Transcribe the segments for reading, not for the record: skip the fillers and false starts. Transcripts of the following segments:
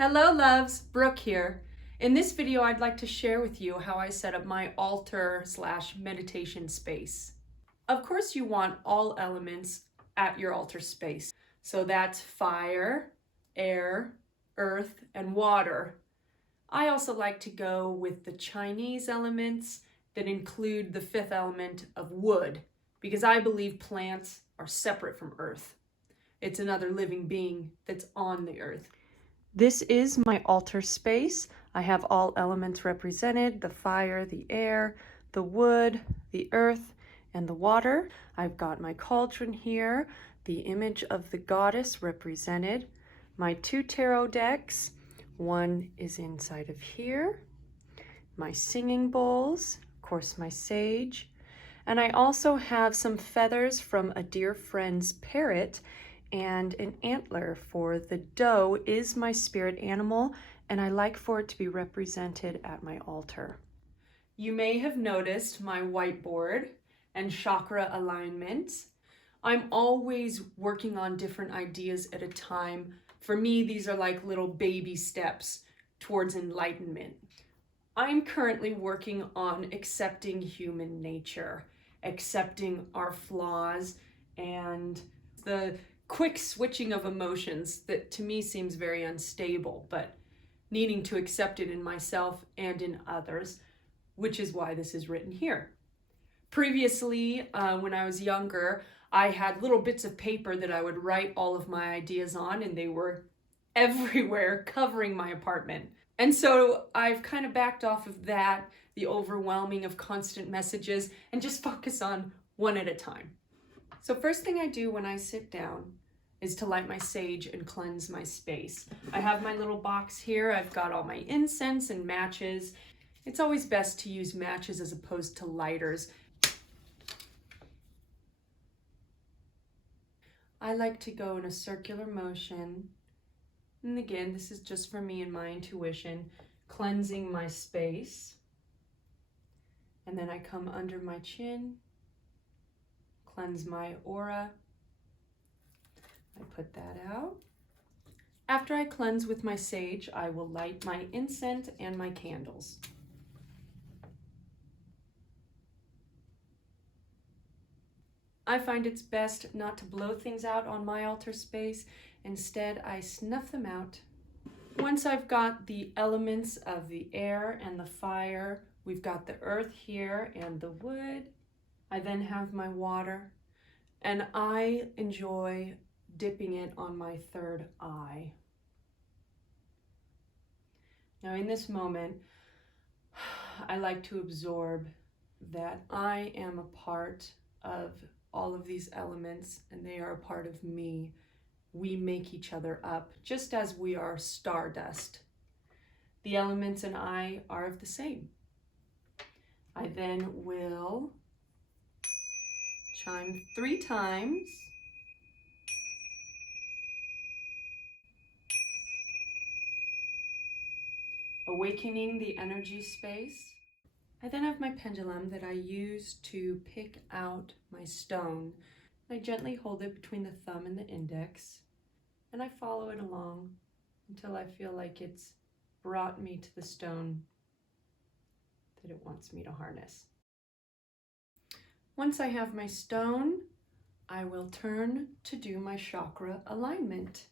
Hello loves, Brooke here. In this video, I'd like to share with you how I set up my altar/meditation space. Of course, you want all elements at your altar space. So that's fire, air, earth, and water. I also like to go with the Chinese elements that include the fifth element of wood, because I believe plants are separate from earth. It's another living being that's on the earth. This is my altar space. I have all elements represented: the fire, the air, the wood, the earth, and the water. I've got my cauldron here, the image of the goddess represented, my 2 tarot decks. One is inside of here, my singing bowls, of course my sage, and I also have some feathers from a dear friend's parrot and an antler, for the doe is my spirit animal and I like for it to be represented at my altar. You may have noticed my whiteboard and chakra alignment. I'm always working on different ideas at a time. For me, these are like little baby steps towards enlightenment. I'm currently working on accepting human nature, accepting our flaws, and the quick switching of emotions that to me seems very unstable, but needing to accept it in myself and in others, which is why this is written here. Previously, when I was younger, I had little bits of paper that I would write all of my ideas on, and they were everywhere, covering my apartment. And so I've kind of backed off of that, the overwhelming of constant messages, and just focus on one at a time. So first thing I do when I sit down is to light my sage and cleanse my space. I have my little box here. I've got all my incense and matches. It's always best to use matches as opposed to lighters. I like to go in a circular motion. And again, this is just for me and my intuition, cleansing my space. And then I come under my chin, cleanse my aura. I put that out. After I cleanse with my sage, I will light my incense and my candles. I find it's best not to blow things out on my altar space. Instead, I snuff them out. Once I've got the elements of the air and the fire, we've got the earth here and the wood. I then have my water, and I enjoy dipping it on my third eye. Now in this moment, I like to absorb that I am a part of all of these elements and they are a part of me. We make each other up, just as we are stardust. The elements and I are of the same. I then will chime 3 times. Awakening the energy space. I then have my pendulum that I use to pick out my stone. I gently hold it between the thumb and the index, and I follow it along until I feel like it's brought me to the stone that it wants me to harness. Once I have my stone, I will turn to do my chakra alignment.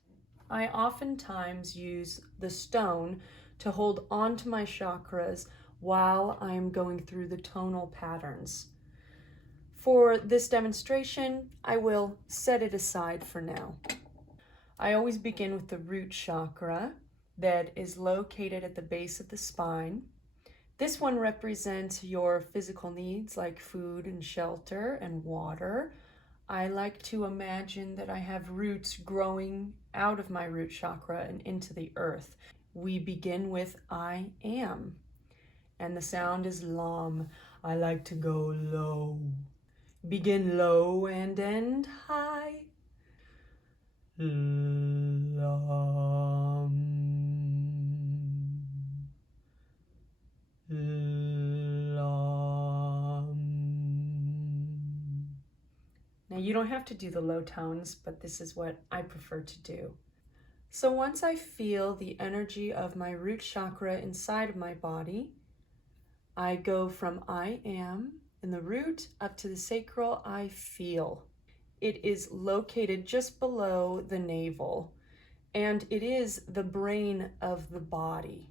I oftentimes use the stone to hold on to my chakras while I am going through the tonal patterns. For this demonstration, I will set it aside for now. I always begin with the root chakra that is located at the base of the spine. This one represents your physical needs like food and shelter and water. I like to imagine that I have roots growing out of my root chakra and into the earth. We begin with I am, and the sound is lam. I like to go low. Begin low and end high. Lam. Lam. Now you don't have to do the low tones, but this is what I prefer to do. So once I feel the energy of my root chakra inside of my body, I go from I am in the root up to the sacral I feel. It is located just below the navel, and it is the brain of the body.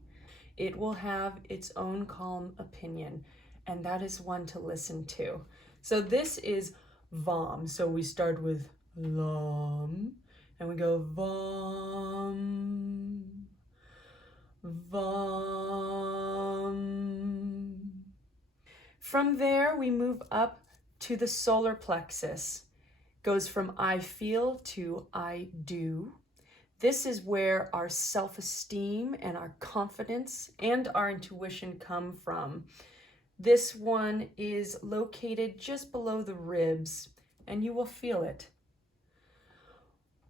It will have its own calm opinion, and that is one to listen to. So this is Vam. So we start with Lam, and we go Vam, Vam. From there, we move up to the solar plexus. Goes from I feel to I do. This is where our self-esteem and our confidence and our intuition come from. This one is located just below the ribs, and you will feel it.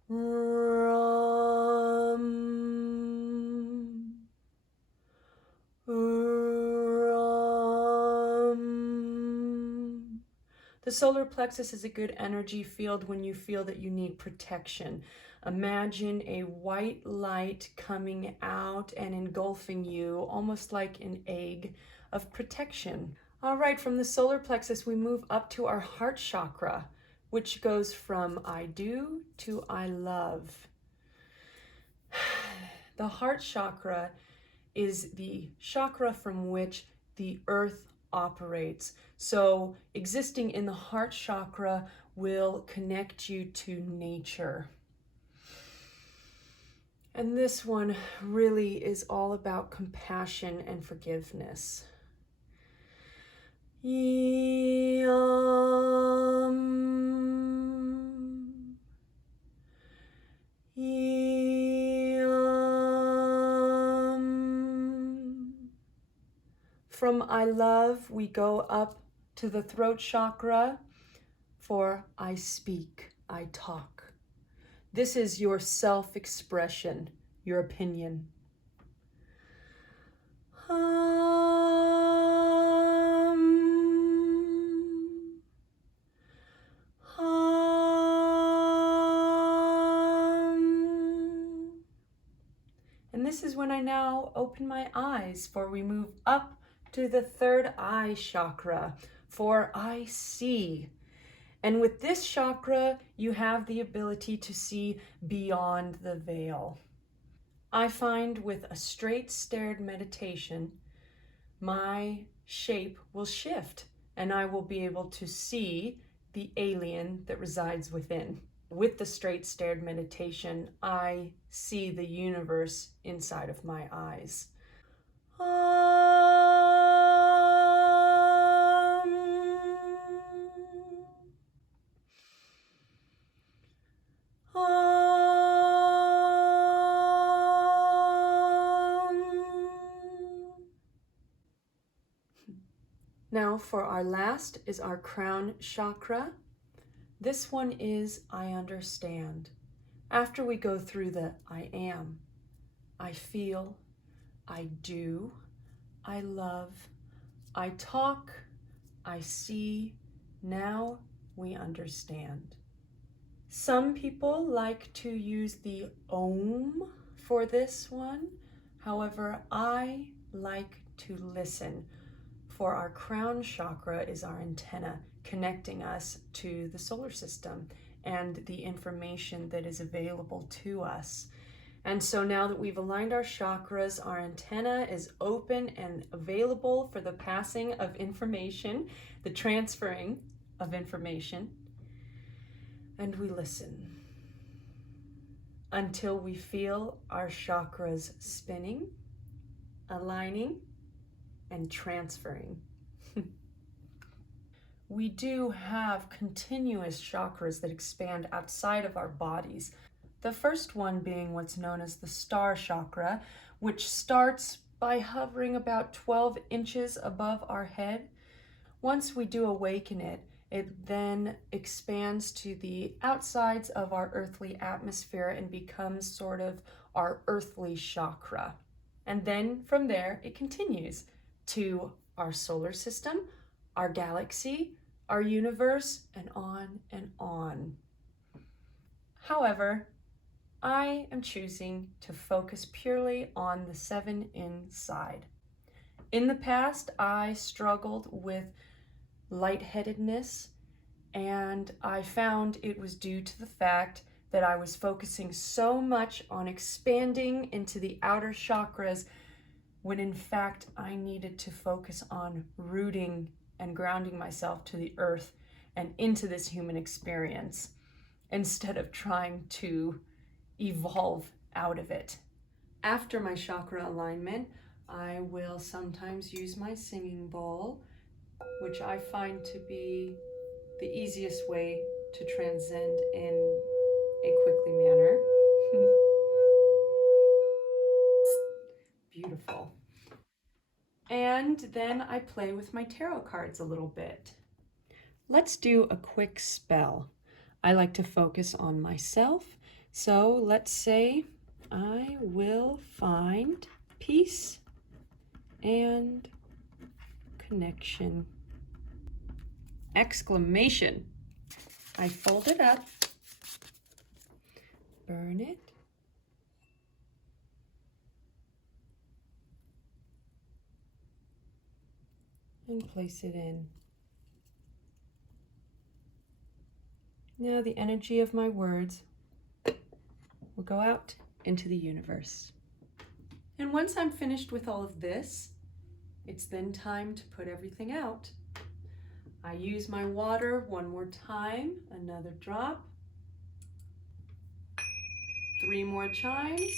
Ram, ram. The solar plexus is a good energy field when you feel that you need protection. Imagine a white light coming out and engulfing you, almost like an egg of protection. All right, from the solar plexus, we move up to our heart chakra, which goes from I do to I love. The heart chakra is the chakra from which the earth operates. So existing in the heart chakra will connect you to nature. And this one really is all about compassion and forgiveness. Yam, yam. From I love, we go up to the throat chakra for I speak, I talk. This is your self-expression, your opinion. And this is when I now open my eyes, for we move up to the third eye chakra, for I see. And with this chakra, you have the ability to see beyond the veil. I find with a straight-stared meditation, my shape will shift and I will be able to see the alien that resides within. With the straight-stared meditation, I see the universe inside of my eyes. Now for our last is our crown chakra. This one is I understand. After we go through the I am, I feel, I do, I love, I talk, I see, now we understand. Some people like to use the Om for this one. However, I like to listen, for our crown chakra is our antenna connecting us to the solar system and the information that is available to us. And so now that we've aligned our chakras, our antenna is open and available for the passing of information, the transferring of information, and we listen until we feel our chakras spinning, aligning, and transferring. We do have continuous chakras that expand outside of our bodies. The first one being what's known as the star chakra, which starts by hovering about 12 inches above our head. Once we do awaken it, it then expands to the outsides of our earthly atmosphere and becomes sort of our earthly chakra. And then from there, it continues to our solar system, our galaxy, our universe, and on and on. However, I am choosing to focus purely on the 7 inside. In the past, I struggled with lightheadedness, and I found it was due to the fact that I was focusing so much on expanding into the outer chakras when in fact I needed to focus on rooting and grounding myself to the earth and into this human experience instead of trying to evolve out of it. After my chakra alignment, I will sometimes use my singing bowl, which I find to be the easiest way to transcend in a quickly manner. Beautiful. And then I play with my tarot cards a little bit. Let's do a quick spell. I like to focus on myself. So let's say I will find peace and connection. Exclamation. I fold it up, burn it, and place it in. Now the energy of my words will go out into the universe. And once I'm finished with all of this, it's then time to put everything out. I use my water one more time, another drop, 3 more chimes.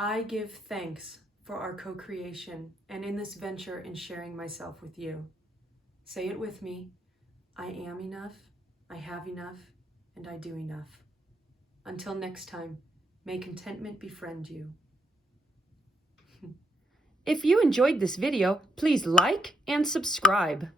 I give thanks for our co-creation and in this venture in sharing myself with you. Say it with me. I am enough, I have enough, and I do enough. Until next time, may contentment befriend you. If you enjoyed this video, please like and subscribe.